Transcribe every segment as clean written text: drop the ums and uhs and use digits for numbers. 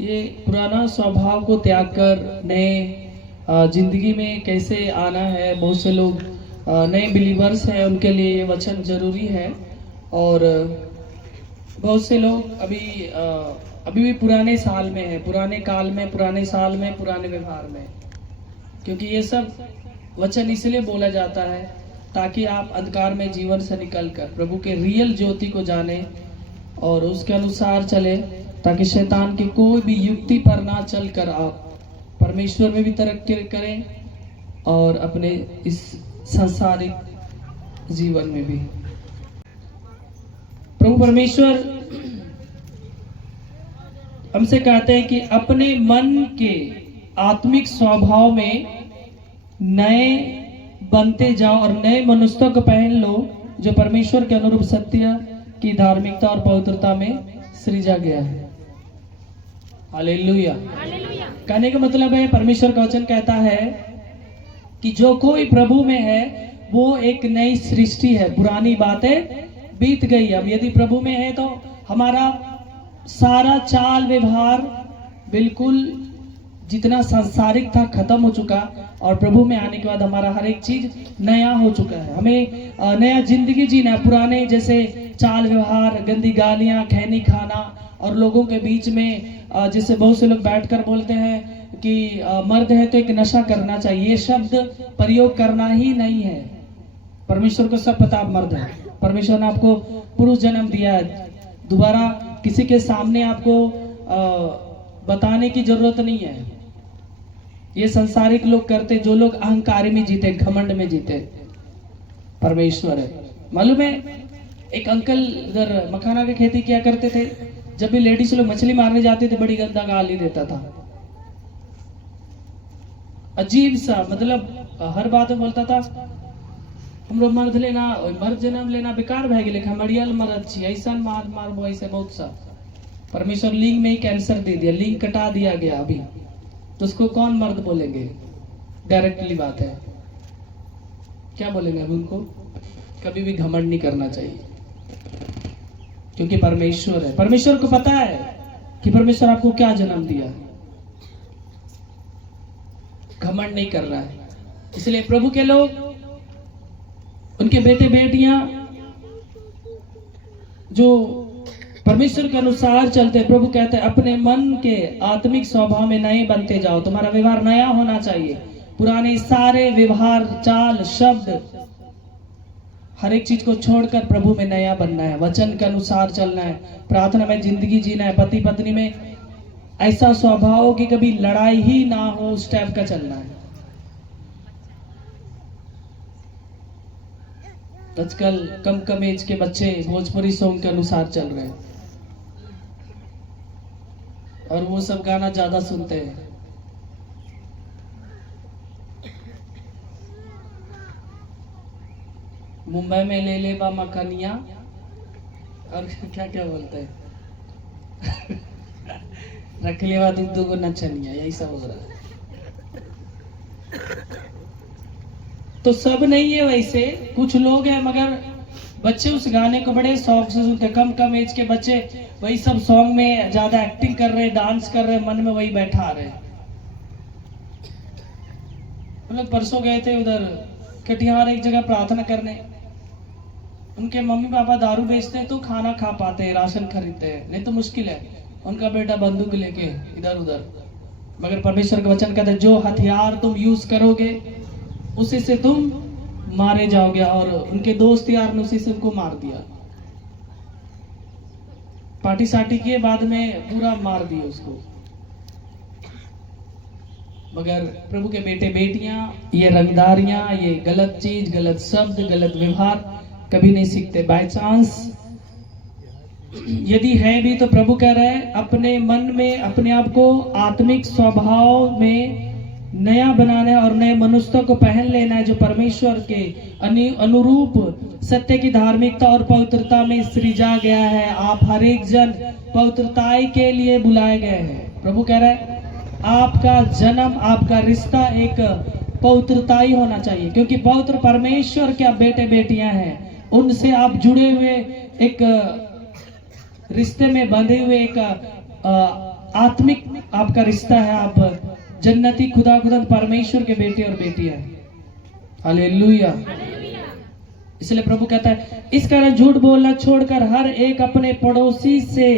ये पुराना स्वभाव को त्याग कर नए जिंदगी में कैसे आना है। बहुत से लोग नए बिलीवर्स हैं, उनके लिए ये वचन जरूरी है। और बहुत से लोग अभी भी पुराने साल में हैं, पुराने काल में, पुराने साल में, पुराने व्यवहार में। क्योंकि ये सब वचन इसलिए बोला जाता है ताकि आप अंधकार में जीवन से निकलकर प्रभु के रियल ज्योति को जाने और उसके अनुसार चले, ताकि शैतान की कोई भी युक्ति पर ना चलकर आप परमेश्वर में भी तरक्की करें और अपने इस सांसारिक जीवन में भी। प्रभु परमेश्वर हमसे कहते हैं कि अपने मन के आत्मिक स्वभाव में नए बनते जाओ और नए मनुष्यों को पहन लो, जो परमेश्वर के अनुरूप सत्य की धार्मिकता और पवित्रता में सृजा गया है। हालेलुया। कहने का मतलब है, परमेश्वर का वचन कहता है कि जो कोई प्रभु में है वो एक नई सृष्टि है, पुरानी बातें बीत गई। अब यदि प्रभु में है तो हमारा सारा चाल व्यवहार बिल्कुल जितना सांसारिक था खत्म हो चुका, और प्रभु में आने के बाद हमारा हर एक चीज नया हो चुका है। हमें नया जिंदगी जीना है। पुराने जैसे चाल व्यवहार, गंदी गालियां, खैनी खाना और लोगों के बीच में जैसे बहुत से लोग बैठकर बोलते हैं कि मर्द है तो एक नशा करना चाहिए, ये शब्द प्रयोग करना ही नहीं है। परमेश्वर को सब पता आप मर्द है। परमेश्वर ने आपको पुरुष जन्म दिया है, दोबारा किसी के सामने आपको बताने की जरूरत नहीं है। ये संसारिक लोग करते, जो लोग अहंकार में जीते, घमंड में जीते। परमेश्वर है। मालूम है, एक अंकल इधर मखाना की खेती किया करते थे। जब भी लेडीज लोग मछली मारने जाते थे, बड़ी गंदा गाली देता था। अजीब सा, मतलब हर बात में बोलता था हम लोग मर्द लेना, मर्द जन्म लेना बेकार भय गेले, हमड़ियल मर्द छी, ऐसा मार मारबो, ऐसे बहुत सा। परमेश्वर लिंग में ही कैंसर दे दिया, लिंग कटा दिया गया अभी, तो उसको कौन मर्द बोलेंगे? डायरेक्टली बात है, क्या बोलेंगे अब उनको? कभी भी घमंड नहीं करना चाहिए, क्योंकि परमेश्वर है। परमेश्वर को पता है कि परमेश्वर आपको क्या जन्म दिया, घमंड नहीं कर रहा है। इसलिए प्रभु के लोग, उनके बेटे बेटियां जो परमेश्वर के अनुसार चलते, प्रभु कहते हैं अपने मन के आत्मिक स्वभाव में नए बनते जाओ। तुम्हारा व्यवहार नया होना चाहिए। पुराने सारे व्यवहार, चाल, शब्द, हर एक चीज को छोड़कर प्रभु में नया बनना है, वचन के अनुसार चलना है, प्रार्थना में जिंदगी जीना है, पति पत्नी में ऐसा स्वभाव हो कि कभी लड़ाई ही ना हो, उस टाइप का चलना है। आजकल कम एज के बच्चे भोजपुरी सॉन्ग के अनुसार चल रहे हैं और वो सब गाना ज्यादा सुनते हैं। मुंबई में ले ले बा मखनिया, और क्या क्या बोलते हैं रख ले बा दूध को नचनिया, यही सब हो रहा है। तो सब नहीं है वैसे, कुछ लोग हैं, मगर बच्चे उस गाने को बड़े शौक से सुनते। कम एज के बच्चे वही सब सॉन्ग में ज्यादा एक्टिंग कर रहे, डांस कर रहे, मन में वही बैठा रहे। हम लोग परसों गए थे उधर कटिहार एक जगह प्रार्थना करने। उनके मम्मी पापा दारू बेचते हैं तो खाना खा पाते हैं, राशन खरीदते हैं, नहीं तो मुश्किल है। उनका बेटा बंदूक लेके इधर उधर, मगर परमेश्वर का वचन कहता है जो हथियार तुम यूज करोगे उसी से तुम मारे जाओगे। और उनके दोस्त यार ने उसी से उनको मार दिया, पार्टी साटी किए, बाद में पूरा मार दिया उसको। मगर प्रभु के बेटे बेटियां ये रंगदारियां, ये गलत चीज, गलत शब्द, गलत व्यवहार कभी नहीं सीखते। बाय चांस यदि है भी तो प्रभु कह रहे हैं अपने मन में अपने आप को आत्मिक स्वभाव में नया बनाना है और नए मनुष्यों को पहन लेना है, जो परमेश्वर के अनुरूप सत्य की धार्मिकता और पवित्रता में सृजा गया है। आप हर एक जन पवित्रताई के लिए बुलाए गए हैं। प्रभु कह रहे हैं आपका जन्म, आपका रिश्ता एक पवित्रताई होना चाहिए, क्योंकि पवित्र परमेश्वर के आप बेटे बेटियां हैं। उनसे आप जुड़े हुए एक रिश्ते में बंधे हुए एक आत्मिक आपका रिश्ता है, आप जन्नती खुदावंद परमेश्वर के बेटे और बेटियां हैं। हालेलुया। इसलिए प्रभु कहता है इस कारण झूठ बोलना छोड़कर हर एक अपने पड़ोसी से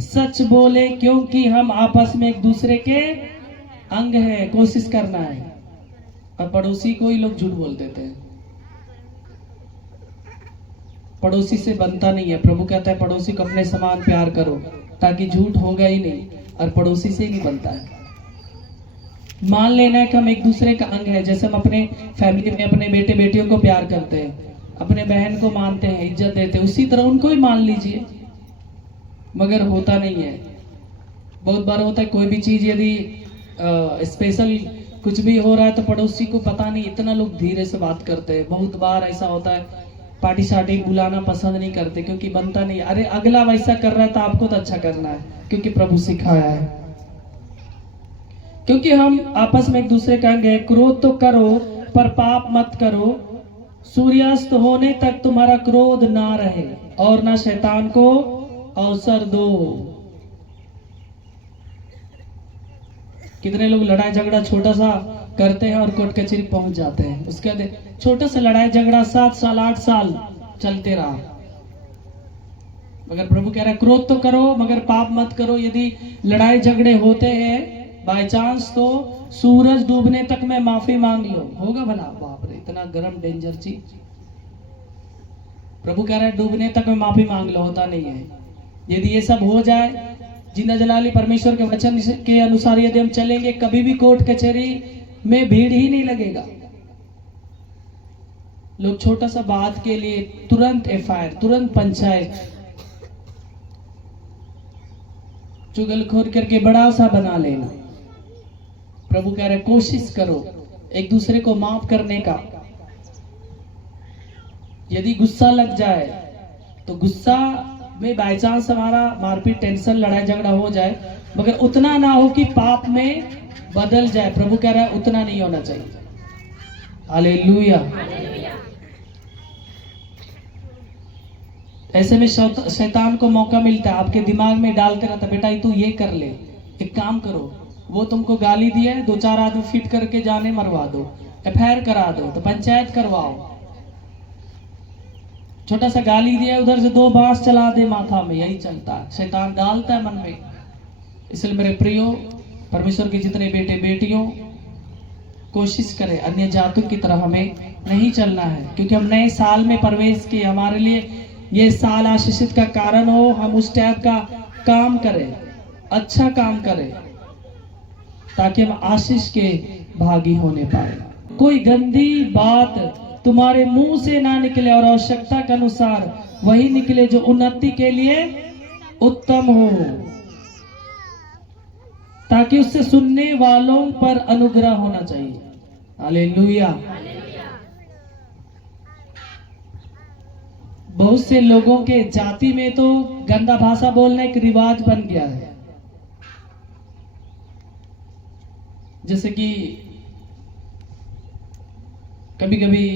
सच बोले, क्योंकि हम आपस में एक दूसरे के अंग हैं। कोशिश करना है। और पड़ोसी को ही लोग झूठ बोल देते हैं। पड़ोसी से बनता नहीं है। प्रभु कहता है पड़ोसी को अपने समान प्यार करो, ताकि झूठ होगा ही नहीं, और पड़ोसी से ही नहीं बनता है। मान लेना है कि हम एक दूसरे का अंग है। जैसे हम अपने फैमिली में अपने बेटे बेटियों को प्यार करते हैं, अपने बहन को मानते हैं, इज्जत देते हैं, उसी तरह उनको ही मान लीजिए। मगर होता नहीं है। बहुत बार होता है कोई भी चीज यदि स्पेशल कुछ भी हो रहा है तो पड़ोसी को पता नहीं, इतना लोग धीरे से बात करते हैं। बहुत बार ऐसा होता है पार्टी शार्टी बुलाना पसंद नहीं करते, क्योंकि बनता नहीं। अरे अगला वैसा कर रहा है तो आपको तो अच्छा करना है, क्योंकि प्रभु सिखाया है। क्योंकि हम आपस में एक दूसरे का अंग है। क्रोध तो करो पर पाप मत करो। सूर्यास्त होने तक तुम्हारा क्रोध ना रहे और ना शैतान को अवसर दो। कितने लोग लड़ाई झगड़ा छोटा सा करते हैं और कोर्ट कचहरी पहुंच जाते हैं। उसके बाद छोटा सा लड़ाई झगड़ा 7 साल 8 साल चलते रहा। मगर प्रभु कह रहा है क्रोध तो करो मगर पाप मत करो। यदि लड़ाई झगड़े होते हैं बाय चांस, तो सूरज डूबने तक में माफी मांग लो, होगा भला? बाप रे, इतना गरम डेंजर चीज। प्रभु कह रहा है डूबने तक में माफी मांग लो, होता नहीं है। यदि ये सब हो जाए, जिंदा जलाली परमेश्वर के वचन के अनुसार यदि हम चलेंगे, कभी भी कोर्ट कचहरी में भीड़ ही नहीं लगेगा। लोग छोटा सा बात के लिए तुरंत एफआईआर, तुरंत पंचायत, चुगलखोर करके बड़ा सा बना लेना। प्रभु कह रहे कोशिश करो एक दूसरे को माफ करने का। यदि गुस्सा लग जाए तो गुस्सा में बाई चांस हमारा मारपीट, टेंशन, लड़ाई झगड़ा हो जाए, मगर उतना ना हो कि पाप में बदल जाए। प्रभु कह रहा है उतना नहीं होना चाहिए। हालेलुया। ऐसे में शैतान को मौका मिलता है, आपके दिमाग में डालते रहता, बेटा तू ये कर ले, एक काम करो, वो तुमको गाली दिया है, 2-4 आदमी फिट करके जाने मरवा दो, एफआईआर करा दो, तो पंचायत करवाओ। छोटा सा गाली दिया, उधर से 2 बांस चला दे माथा में, यही चलता है। शैतान डालता है मन में। इसलिए मेरे प्रियो, परमेश्वर के जितने बेटे बेटियों, कोशिश करें अन्य जातियों की तरह हमें नहीं चलना है, क्योंकि हम नए साल में प्रवेश किए। हमारे लिए ये साल आशीषित का कारण हो। हम उस टाइप का काम करें, अच्छा काम करें, ताकि हम आशीष के भागी होने पाए। कोई गंदी बात तुम्हारे मुंह से ना निकले, और आवश्यकता के अनुसार वही निकले जो उन्नति के लिए उत्तम हो, ताकि उससे सुनने वालों पर अनुग्रह होना चाहिए। हालेलुया। बहुत से लोगों के जाति में तो गंदा भाषा बोलना एक रिवाज बन गया है। जैसे कि कभी कभी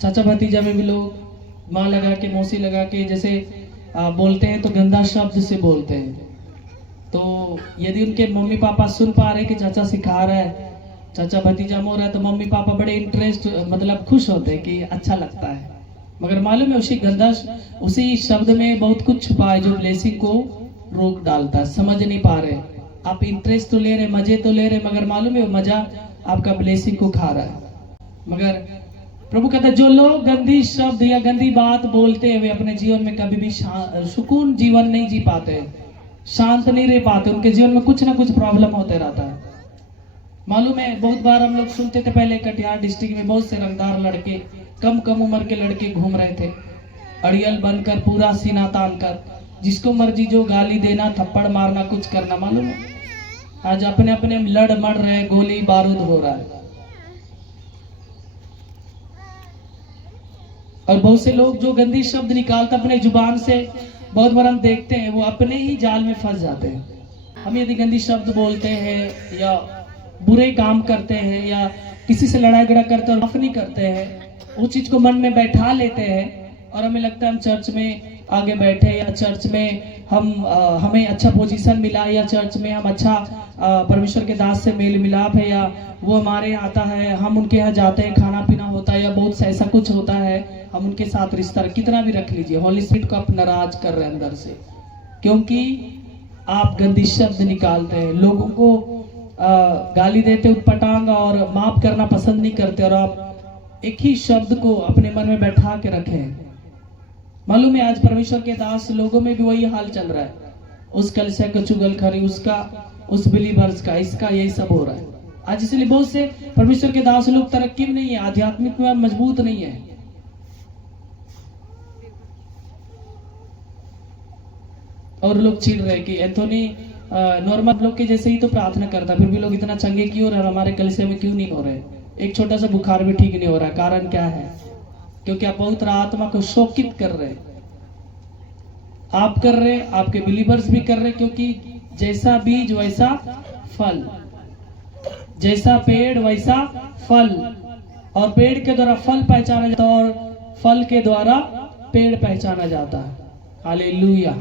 चाचा भतीजा में भी लोग माँ लगा के, मौसी लगा के जैसे बोलते हैं, तो गंदा शब्द से बोलते हैं। तो यदि उनके मम्मी पापा सुन पा रहे कि चाचा सिखा रहा है, चाचा भतीजा मोह रहा है, तो मम्मी पापा बड़े इंटरेस्ट, मतलब खुश होते हैं कि अच्छा लगता है। मगर मालूम है उसी शब्द में बहुत कुछ छुपा है, जो ब्लेसिंग को रोक डालता है। समझ नहीं पा रहे, आप इंटरेस्ट तो ले रहे, मजे तो ले रहे, मगर मालूम है मजा आपका ब्लेसिंग को खा रहा है। मगर प्रभु कहता है जो लोग गंदी शब्द या गंदी बात बोलते हैं, वे अपने जीवन में कभी भी सुकून जीवन नहीं जी पाते, शांत नहीं रह पाते। उनके जीवन में कुछ ना कुछ प्रॉब्लम होते रहता है। मालूम है बहुत बार हम लोग सुनते थे, पहले कटिहार डिस्ट्रिक्ट में बहुत से रंगदार लड़के, कम उम्र के लड़के घूम रहे थे, अड़ियल बनकर, पूरा सीना तान कर, जिसको मर्जी जो गाली देना, थप्पड़ मारना, कुछ करना। मालूम है आज अपने अपने लड़ मड़ रहे, गोली बारूद हो रहा है। और बहुत से लोग जो गंदी शब्द निकालते अपने जुबान से, बहुत बार हम देखते हैं वो अपने ही जाल में फंस जाते हैं। हम यदि गंदी शब्द बोलते हैं या बुरे काम करते हैं या किसी से लड़ाई झगड़ा करते हैं और माफ नहीं करते हैं, उस चीज को मन में बैठा लेते हैं, और हमें लगता है हम चर्च में आगे बैठे, या चर्च में हमें अच्छा पोजीशन मिला, या चर्च में हम अच्छा परमेश्वर के दास से मेल मिलाप है, या वो हमारे यहाँ आता है, हम उनके यहाँ जाते हैं, खाना पीना होता है, या बहुत सा ऐसा कुछ होता है, हम उनके साथ रिश्ता कितना भी रख लीजिए, होली स्पिरिट को आप नाराज कर रहे हैं अंदर से, क्योंकि आप गंदी शब्द निकालते हैं, लोगों को गाली देते, उत्पटांग और माफ करना पसंद नहीं करते, और आप एक ही शब्द को अपने मन में बैठा के रखें। मालूम है आज परमेश्वर के दास लोगों में भी वही हाल चल रहा है, उस कलिसिया का चुगलखोरी, उसका, उस बिलीवर्स का, इसका, यही सब हो रहा है आज। इसलिए बहुत से परमेश्वर के दास लोग तरक्की में नहीं है, आध्यात्मिक में मजबूत नहीं है। और लोग चिढ़ रहे कि एंथोनी नॉर्मल लोग के जैसे ही तो प्रार्थना करता, फिर भी लोग इतना चंगे क्यों और हमारे कलिसिया में क्यों नहीं हो रहे। एक छोटा सा बुखार भी ठीक नहीं हो रहा, कारण क्या है? क्योंकि आप पवित्र आत्मा को शोकित कर रहे, आप कर रहे, आपके बिलीवर्स भी कर रहे, क्योंकि जैसा बीज वैसा फल, जैसा पेड़ वैसा फल, और पेड़ के द्वारा फल पहचाना जाता है और फल के द्वारा पेड़ पहचाना जाता है। हालेलुया।